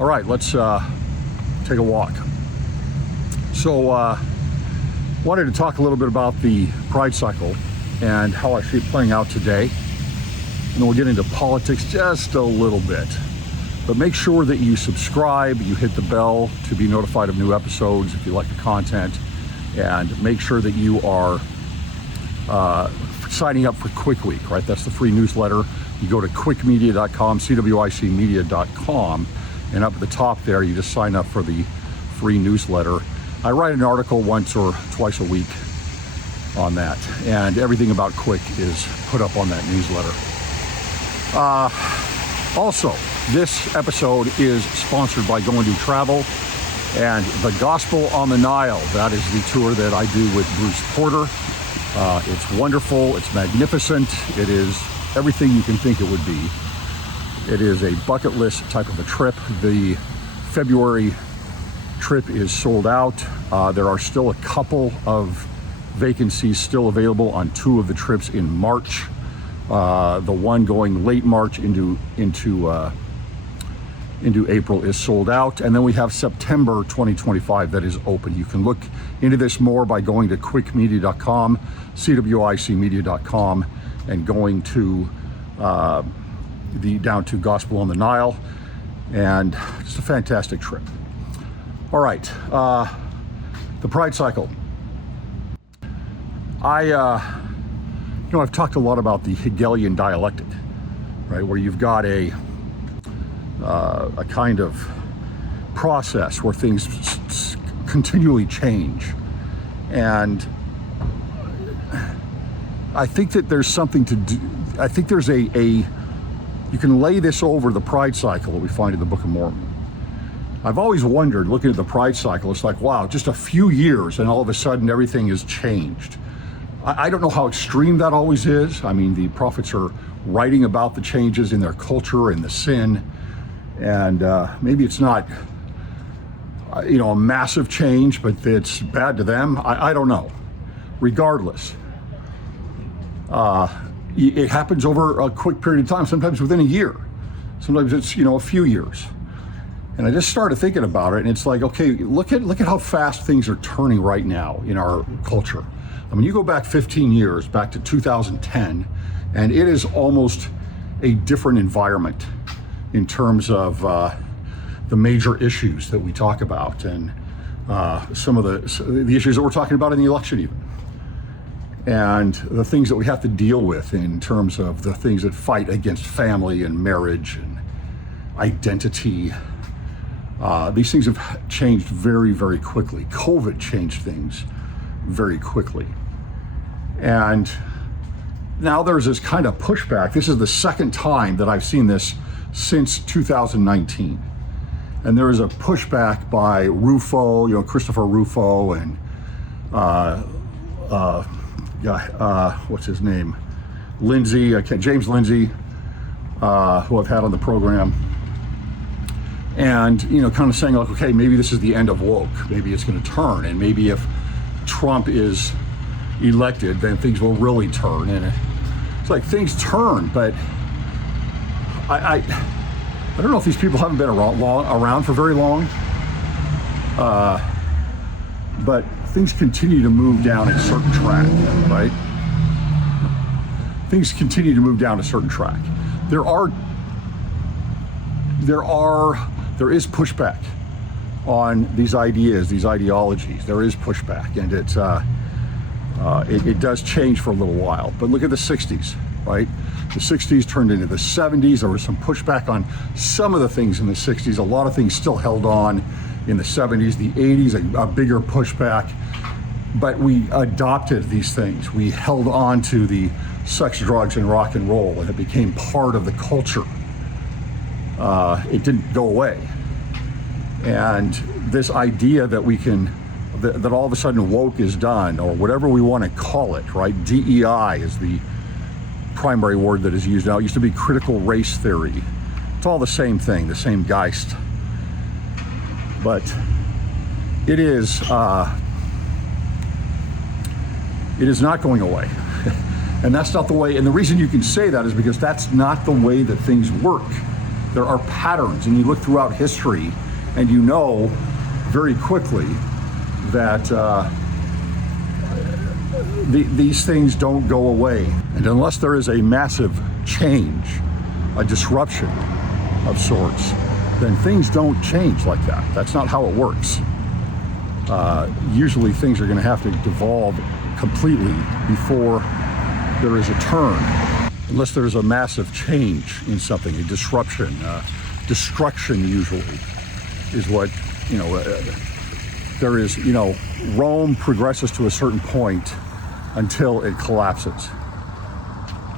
All right, let's take a walk. So, wanted to talk a little bit about the Pride cycle and how I see it playing out today. And then we'll get into politics just a little bit. But make sure that you subscribe, you hit the bell to be notified of new episodes if you like the content, and make sure that you are signing up for Cwic Week, right? That's the free newsletter. You go to cwicmedia.com, cwicmedia.com, and up at the top there, you just sign up for the free newsletter. I write an article once or twice a week on that, and everything about Cwic is put up on that newsletter. Also, this episode is sponsored by Going to Travel and The Gospel on the Nile. That is the tour that I do with Bruce Porter. It's wonderful, it's magnificent, it is everything you can think it would be. It is a bucket list type of a trip. The February trip is sold out. There are still a couple of vacancies still available on two of the trips in March. The one going late March into April is sold out, and then we have September 2025 that is open. You can look into this more by going to cwicmedia.com, cwicmedia.com, and going to down to Gospel on the Nile, and it's a fantastic trip. All right, the Pride cycle. I've talked a lot about the Hegelian Dialectic, right, where you've got a kind of process where things continually change. And I think that there's something to do. I think there's you can lay this over the Pride cycle that we find in the Book of Mormon. I've always wondered, looking at the Pride cycle, it's like, wow, just a few years and all of a sudden everything has changed. I don't know how extreme that always is. I mean, the prophets are writing about the changes in their culture and the sin, and maybe it's not, a massive change, but it's bad to them. I don't know. Regardless, it happens over a quick period of time, sometimes within a year. Sometimes it's, a few years. And I just started thinking about it, and it's like, okay, look at how fast things are turning right now in our culture. I mean, you go back 15 years, back to 2010, and it is almost a different environment in terms of the major issues that we talk about, and some of the issues that we're talking about in the election even. And the things that we have to deal with in terms of the things that fight against family and marriage and identity. These things have changed very, very quickly. COVID changed things very quickly. And now there's this kind of pushback. This is the second time that I've seen this since 2019. And there is a pushback by Rufo, Christopher Rufo, and what's his name? Lindsay, James Lindsay, who I've had on the program. And, kind of saying, like, okay, maybe this is the end of woke. Maybe it's going to turn. And maybe if Trump is elected, then things will really turn. And it's like things turn, but I don't know if these people haven't been around for very long. But things continue to move down a certain track, right? Things continue to move down a certain track. There is pushback on these ideas, these ideologies. There is pushback, and it does change for a little while. But look at the 60s, right? The 60s turned into the 70s. There was some pushback on some of the things in the 60s. A lot of things still held on in the 70s, the 80s, a bigger pushback. But we adopted these things. We held on to the sex, drugs, and rock and roll, and it became part of the culture. It didn't go away. And this idea that that all of a sudden woke is done, or whatever we want to call it, right? DEI is the primary word that is used now. It used to be critical race theory. It's all the same thing, the same geist. But it is not going away. And that's not the way, and the reason you can say that is because that's not the way that things work There are patterns, and you look throughout history and you know very quickly that these things don't go away. And unless there is a massive change, a disruption of sorts, then things don't change like that. That's not how it works. Usually things are going to have to devolve completely before there is a turn. Unless there's a massive change in something, a disruption, destruction usually is what, there is, Rome progresses to a certain point until it collapses.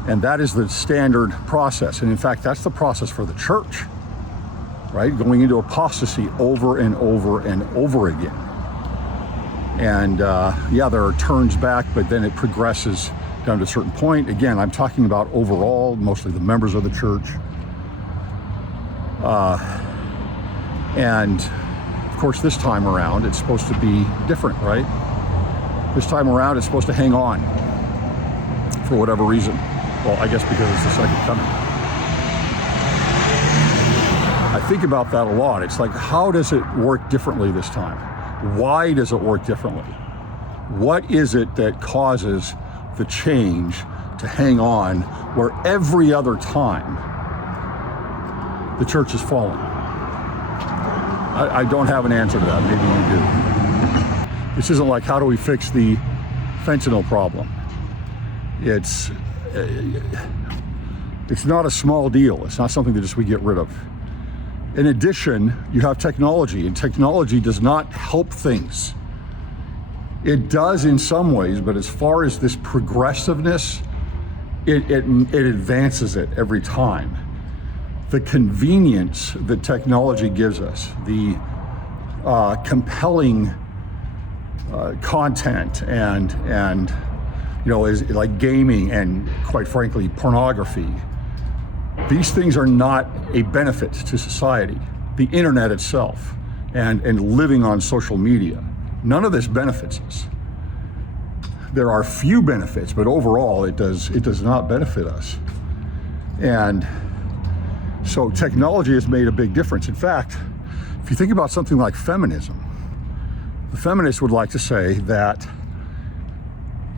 And that is the standard process. And in fact, that's the process for the church, right? Going into apostasy over and over and over again. And there are turns back, but then it progresses down to a certain point. Again, I'm talking about overall, mostly the members of the church. And of course, this time around, it's supposed to be different, right? This time around, it's supposed to hang on for whatever reason. Well, I guess because it's the second coming. I think about that a lot. It's like, how does it work differently this time? Why does it work differently? What is it that causes the change to hang on where every other time the church has fallen? I don't have an answer to that. Maybe you do. This isn't like, how do we fix the fentanyl problem? It's not a small deal. It's not something that just we get rid of. In addition, you have technology, and technology does not help things. It does in some ways, but as far as this progressiveness, it advances it every time. The convenience that technology gives us, the compelling content and is like gaming and, quite frankly, pornography. These things are not a benefit to society. The internet itself and living on social media, none of this benefits us. There are few benefits, but overall it does not benefit us. And so technology has made a big difference. In fact, if you think about something like feminism, the feminists would like to say that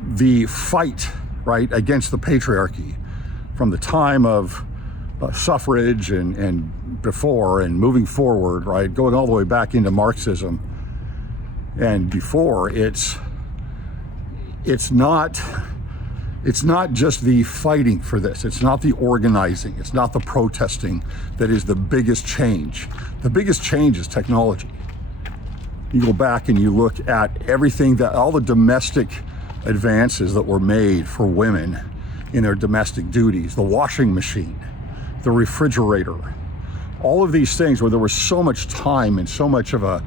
the fight, right, against the patriarchy from the time of suffrage and before and moving forward, right, going all the way back into Marxism and before, it's not just the fighting for this. It's not the organizing. It's not the protesting that is the biggest change. The biggest change is technology. You go back and you look at everything all the domestic advances that were made for women in their domestic duties, the washing machine, the refrigerator, all of these things where there was so much time and so much of a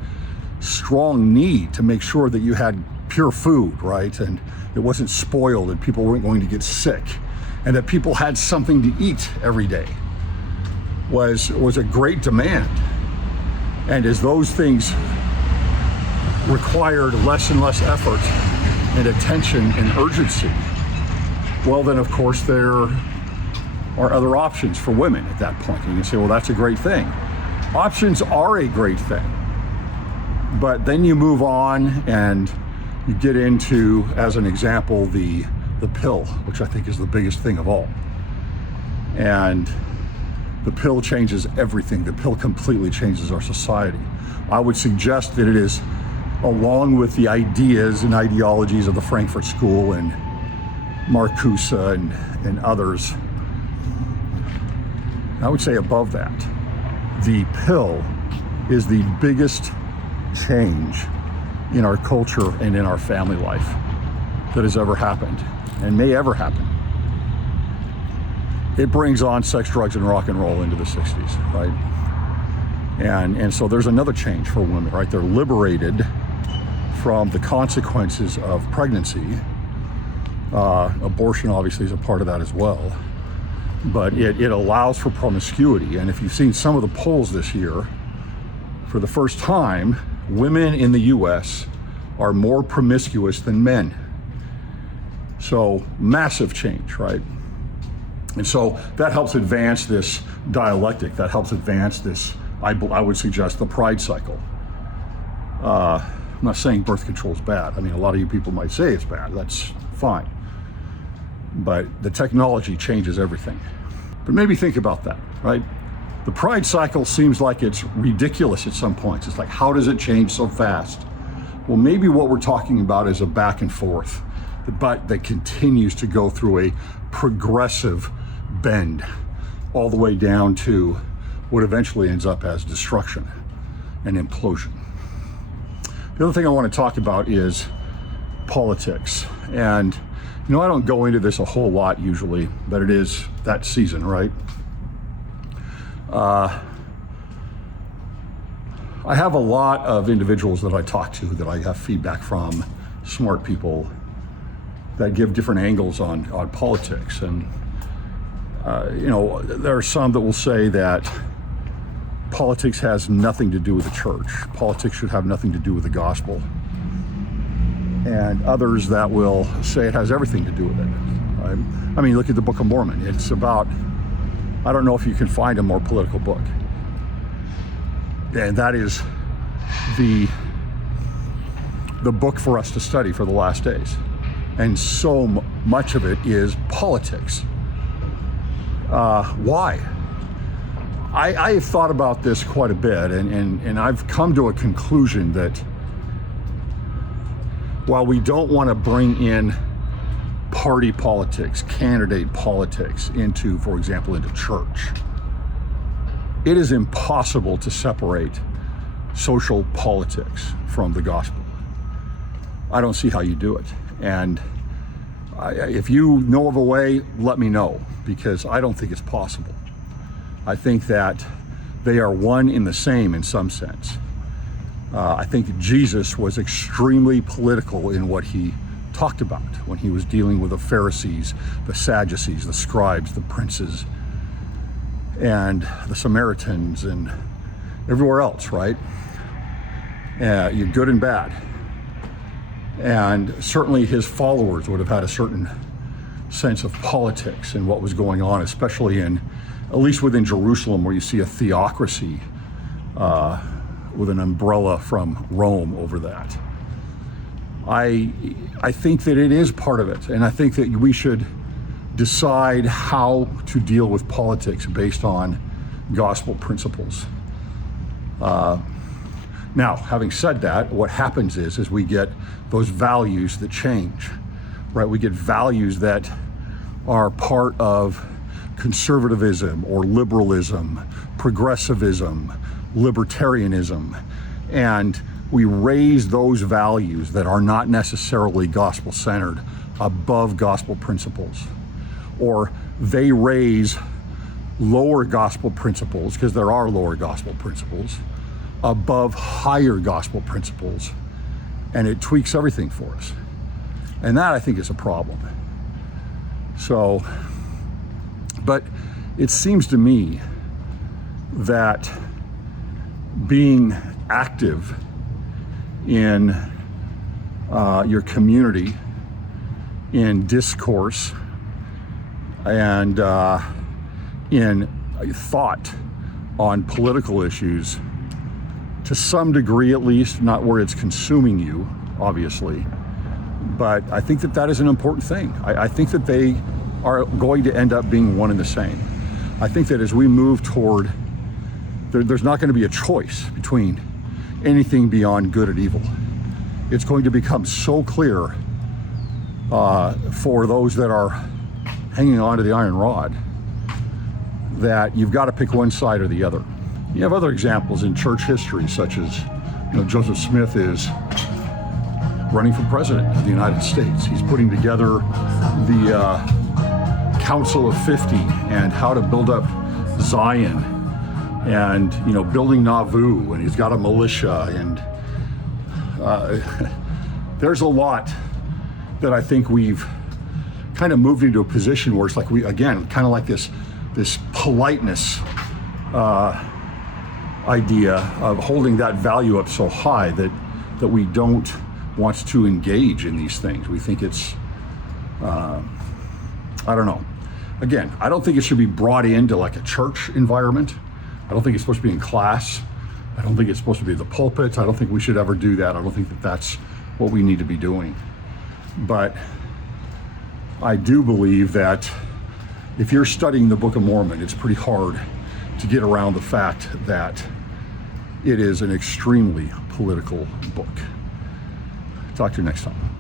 strong need to make sure that you had pure food, right? And it wasn't spoiled and people weren't going to get sick and that people had something to eat every day was a great demand. And as those things required less and less effort and attention and urgency, well, then of course there are other options for women at that point. And you can say, well, that's a great thing. Options are a great thing. But then you move on and you get into, as an example, the pill, which I think is the biggest thing of all. And the pill changes everything. The pill completely changes our society. I would suggest that it is, along with the ideas and ideologies of the Frankfurt School and Marcuse and others, I would say above that, the pill is the biggest change in our culture and in our family life that has ever happened and may ever happen. It brings on sex, drugs, and rock and roll into the 60s, right? And so there's another change for women, right? They're liberated from the consequences of pregnancy. Abortion obviously is a part of that as well. But it allows for promiscuity. And if you've seen some of the polls this year, for the first time, women in the US are more promiscuous than men. So massive change, right? And so that helps advance this dialectic. That helps advance this, I would suggest, the pride cycle. I'm not saying birth control is bad. I mean, a lot of you people might say it's bad. That's fine. But the technology changes everything. But maybe think about that, right? The pride cycle seems like it's ridiculous at some points. It's like, how does it change so fast? Well, maybe what we're talking about is a back and forth, but that continues to go through a progressive bend all the way down to what eventually ends up as destruction and implosion. The other thing I want to talk about is politics. And, you know, I don't go into this a whole lot usually, but it is that season, right? I have a lot of individuals that I talk to that I have feedback from, smart people that give different angles on politics. And, you know, there are some that will say that politics has nothing to do with the church. Politics should have nothing to do with the gospel. And others that will say it has everything to do with it. I mean, look at the Book of Mormon. It's about, I don't know if you can find a more political book. And that is the book for us to study for the last days. And so much of it is politics. Why? I have thought about this quite a bit, and I've come to a conclusion that while we don't want to bring in party politics, candidate politics into, for example, into church, it is impossible to separate social politics from the gospel. I don't see how you do it. And if you know of a way, let me know, because I don't think it's possible. I think that they are one in the same in some sense. I think Jesus was extremely political in what he talked about when he was dealing with the Pharisees, the Sadducees, the scribes, the princes, and the Samaritans, and everywhere else, right? You're good and bad. And certainly his followers would have had a certain sense of politics and what was going on, especially at least within Jerusalem, where you see a theocracy with an umbrella from Rome over that. I think that it is part of it, and I think that we should decide how to deal with politics based on gospel principles. Now, having said that, what happens is we get those values that change, right? We get values that are part of conservatism or liberalism, progressivism, libertarianism, and we raise those values that are not necessarily gospel-centered above gospel principles. Or they raise lower gospel principles, because there are lower gospel principles, above higher gospel principles, and it tweaks everything for us. And that, I think, is a problem. So, but it seems to me that being active in your community, in discourse, and in thought on political issues, to some degree at least, not where it's consuming you, obviously, but I think that is an important thing. I think that they are going to end up being one and the same. I think that as we move toward, there's not going to be a choice between anything beyond good and evil. It's going to become so clear for those that are hanging on to the iron rod that you've got to pick one side or the other. You have other examples in church history, such as, you know, Joseph Smith is running for president of the United States. He's putting together the Council of 50 and how to build up Zion, and, you know, building Nauvoo, and he's got a militia, and there's a lot that I think we've kind of moved into a position where it's like we, again, kind of like this politeness idea of holding that value up so high that we don't want to engage in these things. We think it's, I don't know. Again, I don't think it should be brought into like a church environment. I don't think it's supposed to be in class. I don't think it's supposed to be the pulpit. I don't think we should ever do that. I don't think that that's what we need to be doing. But I do believe that if you're studying the Book of Mormon, it's pretty hard to get around the fact that it is an extremely political book. Talk to you next time.